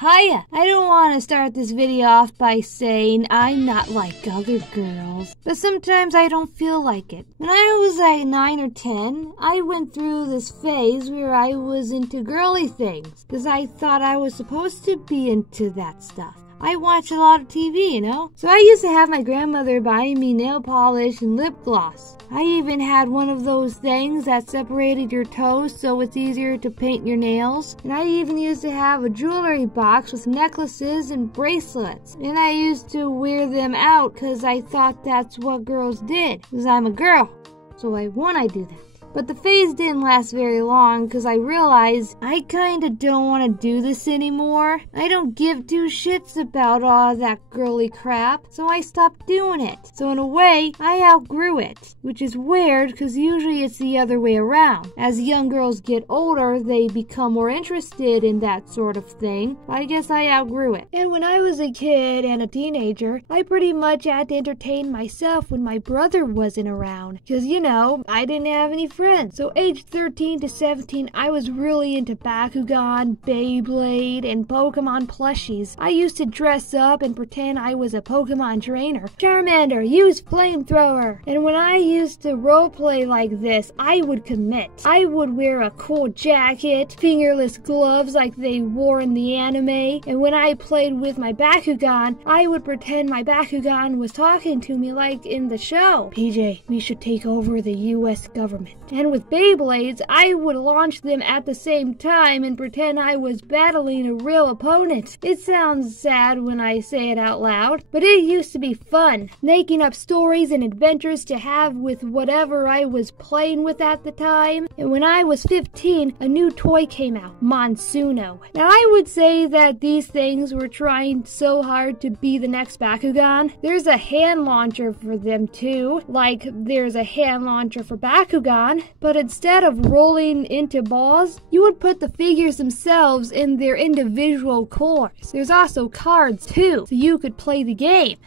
Hiya! I don't want to start this video off by saying I'm not like other girls, but sometimes I don't feel like it. When I was like 9 or 10, I went through this phase where I was into girly things, because I thought I was supposed to be into that stuff. I watch a lot of TV, So I used to have my grandmother buy me nail polish and lip gloss. I even had one of those things that separated your toes so it's easier to paint your nails. And I even used to have a jewelry box with necklaces and bracelets. And I used to wear them out because I thought that's what girls did, because I'm a girl. So why won't I do that? But the phase didn't last very long because I realized I kinda don't want to do this anymore. I don't give two shits about all that girly crap, so I stopped doing it. So in a way, I outgrew it, which is weird because usually it's the other way around. As young girls get older, they become more interested in that sort of thing. I guess I outgrew it. And when I was a kid and a teenager, I pretty much had to entertain myself when my brother wasn't around. Because, I didn't have any friends. So age 13 to 17, I was really into Bakugan, Beyblade, and Pokemon plushies. I used to dress up and pretend I was a Pokemon trainer. Charmander, use flamethrower. And when I used to roleplay like this, I would commit. I would wear a cool jacket, fingerless gloves like they wore in the anime, and when I played with my Bakugan, I would pretend my Bakugan was talking to me like in the show. PJ, we should take over the US government. And with Beyblades, I would launch them at the same time and pretend I was battling a real opponent. It sounds sad when I say it out loud, but it used to be fun, making up stories and adventures to have with whatever I was playing with at the time. And when I was 15, a new toy came out, Monsuno. Now I would say that these things were trying so hard to be the next Bakugan. There's a hand launcher for them too, like there's a hand launcher for Bakugan. But instead of rolling into balls, you would put the figures themselves in their individual cores. There's also cards too, so you could play the game.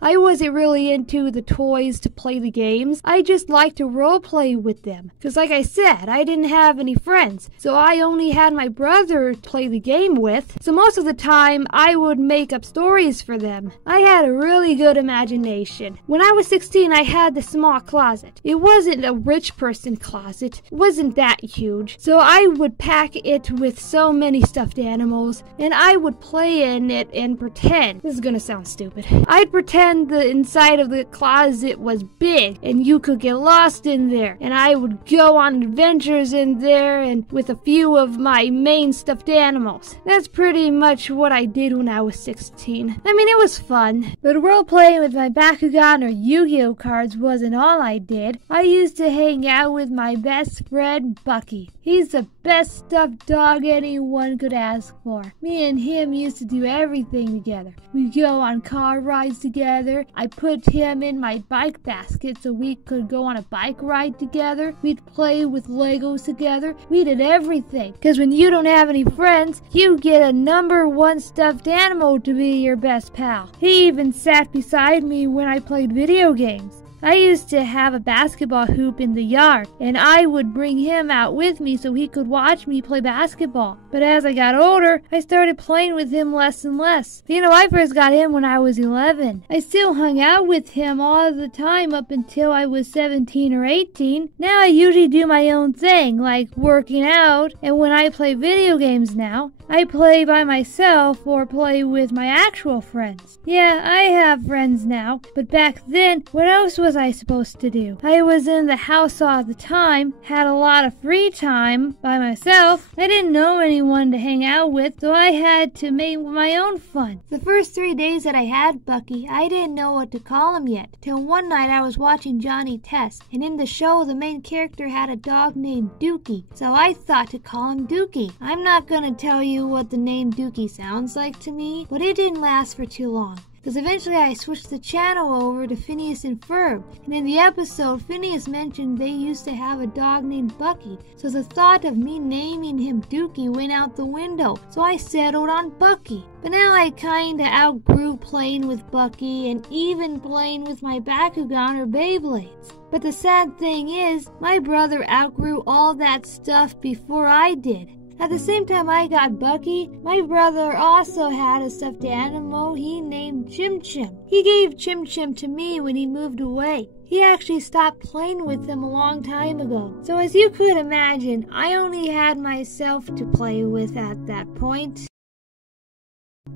I wasn't really into the toys to play the games. I just liked to roleplay with them. Because like I said, I didn't have any friends. So I only had my brother to play the game with. So most of the time, I would make up stories for them. I had a really good imagination. When I was 16, I had the small closet. It wasn't a rich person closet. It wasn't that huge. So I would pack it with so many stuffed animals. And I would play in it and pretend. This is gonna sound stupid. I'd pretend the inside of the closet was big and you could get lost in there, and I would go on adventures in there and with a few of my main stuffed animals. That's pretty much what I did when I was 16. I mean, it was fun, but role playing with my Bakugan or Yu-Gi-Oh cards wasn't all I did. I used to hang out with my best friend Bucky. He's the best stuffed dog anyone could ask for. Me and him used to do everything together. We'd go on car rides together. I put him in my bike basket so we could go on a bike ride together. We'd play with Legos together. We did everything. Because when you don't have any friends, you get a #1 stuffed animal to be your best pal. He even sat beside me when I played video games. I used to have a basketball hoop in the yard, and I would bring him out with me so he could watch me play basketball. But as I got older, I started playing with him less and less. I first got him when I was 11. I still hung out with him all the time up until I was 17 or 18. Now I usually do my own thing, like working out, and when I play video games now, I play by myself or play with my actual friends. Yeah, I have friends now, but back then, what else was I supposed to do? I was in the house all the time, had a lot of free time by myself. I didn't know anyone to hang out with, so I had to make my own fun. The first 3 days that I had Bucky, I didn't know what to call him yet, till one night I was watching Johnny Test, and in the show the main character had a dog named Dookie, so I thought to call him Dookie. I'm not gonna tell you what the name Dookie sounds like to me, but it didn't last for too long. Because eventually I switched the channel over to Phineas and Ferb, and in the episode, Phineas mentioned they used to have a dog named Bucky, so the thought of me naming him Dookie went out the window, so I settled on Bucky. But now I kinda outgrew playing with Bucky and even playing with my Bakugan or Beyblades. But the sad thing is, my brother outgrew all that stuff before I did. At the same time I got Bucky, my brother also had a stuffed animal he named Chim Chim. He gave Chim Chim to me when he moved away. He actually stopped playing with him a long time ago. So as you could imagine, I only had myself to play with at that point.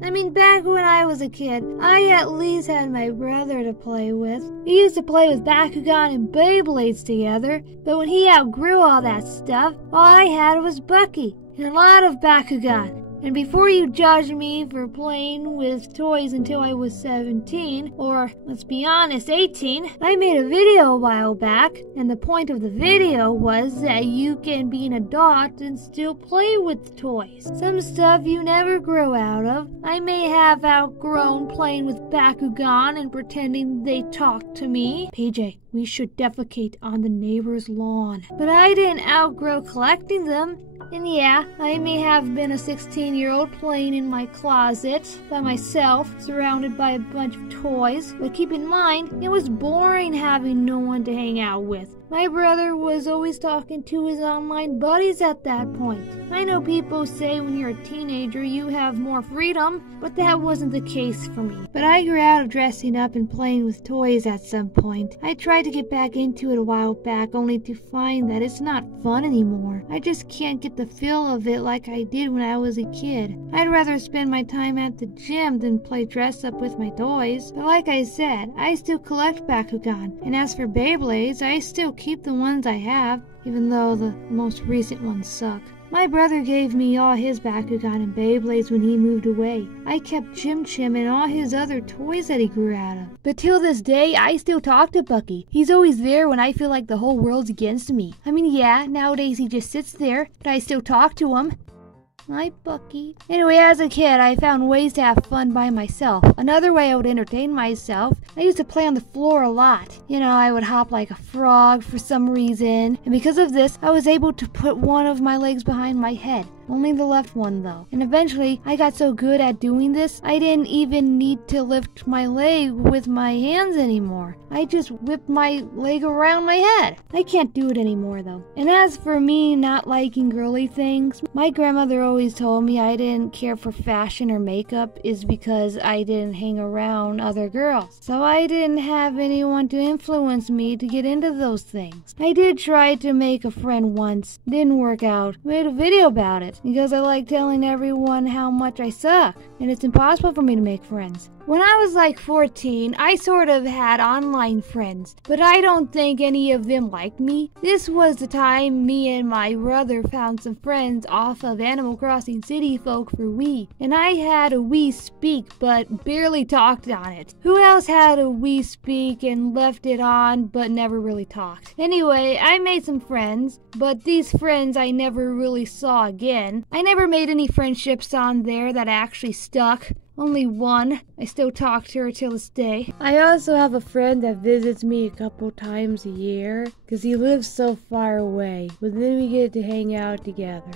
I mean, back when I was a kid, I at least had my brother to play with. We used to play with Bakugan and Beyblades together, but when he outgrew all that stuff, all I had was Bucky and a lot of Bakugan. And before you judge me for playing with toys until I was 17, or let's be honest, 18, I made a video a while back, and the point of the video was that you can be an adult and still play with toys. Some stuff you never grow out of. I may have outgrown playing with Bakugan and pretending they talk to me. PJ, we should defecate on the neighbor's lawn. But I didn't outgrow collecting them. And yeah, I may have been a 16-year-old playing in my closet by myself, surrounded by a bunch of toys, but keep in mind, it was boring having no one to hang out with. My brother was always talking to his online buddies at that point. I know people say when you're a teenager you have more freedom, but that wasn't the case for me. But I grew out of dressing up and playing with toys at some point. I tried to get back into it a while back, only to find that it's not fun anymore. I just can't get the feel of it like I did when I was a kid. I'd rather spend my time at the gym than play dress up with my toys. But like I said, I still collect Bakugan, and as for Beyblades, I still keep the ones I have, even though the most recent ones suck. My brother gave me all his Bakugan and Beyblades when he moved away. I kept Chim Chim and all his other toys that he grew out of. But till this day, I still talk to Bucky. He's always there when I feel like the whole world's against me. I mean, yeah, nowadays he just sits there, but I still talk to him. Hi, Bucky. Anyway, as a kid, I found ways to have fun by myself. Another way I would entertain myself, I used to play on the floor a lot. You know, I would hop like a frog for some reason. And because of this, I was able to put one of my legs behind my head. Only the left one, though. And eventually, I got so good at doing this, I didn't even need to lift my leg with my hands anymore. I just whipped my leg around my head. I can't do it anymore, though. And as for me not liking girly things, my grandmother always told me I didn't care for fashion or makeup is because I didn't hang around other girls. So I didn't have anyone to influence me to get into those things. I did try to make a friend once. Didn't work out. Made a video about it because I like telling everyone how much I suck, and it's impossible for me to make friends. When I was like 14, I sort of had online friends, but I don't think any of them liked me. This was the time me and my brother found some friends off of Animal Crossing City Folk for Wii, and I had a Wii Speak but barely talked on it. Who else had a Wii Speak and left it on but never really talked? Anyway, I made some friends, but these friends I never really saw again. I never made any friendships on there that actually stuck. Only one. I still talk to her till this day. I also have a friend that visits me a couple times a year because he lives so far away, but then we get to hang out together.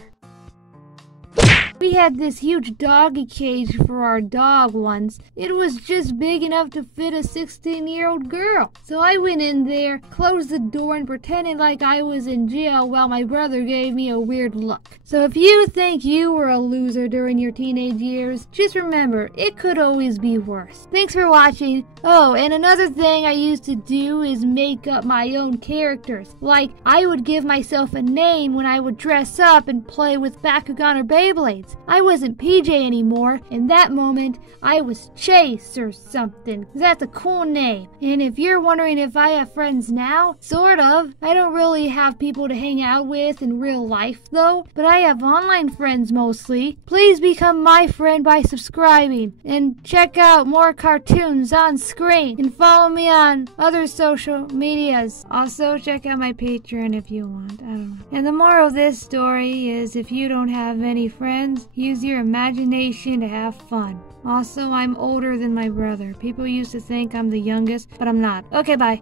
We had this huge doggy cage for our dog once. It was just big enough to fit a 16-year-old girl. So I went in there, closed the door, and pretended like I was in jail while my brother gave me a weird look. So if you think you were a loser during your teenage years, just remember, it could always be worse. Thanks for watching. Oh, and another thing I used to do is make up my own characters. Like, I would give myself a name when I would dress up and play with Bakugan or Beyblades. I wasn't PJ anymore. In that moment, I was Chase or something. That's a cool name. And if you're wondering if I have friends now, sort of. I don't really have people to hang out with in real life though, but I have online friends mostly. Please become my friend by subscribing and check out more cartoons on screen and follow me on other social medias. Also, check out my Patreon if you want. I don't know. And the moral of this story is if you don't have any friends, use your imagination to have fun. Also, I'm older than my brother. People used to think I'm the youngest, but I'm not. Okay, bye.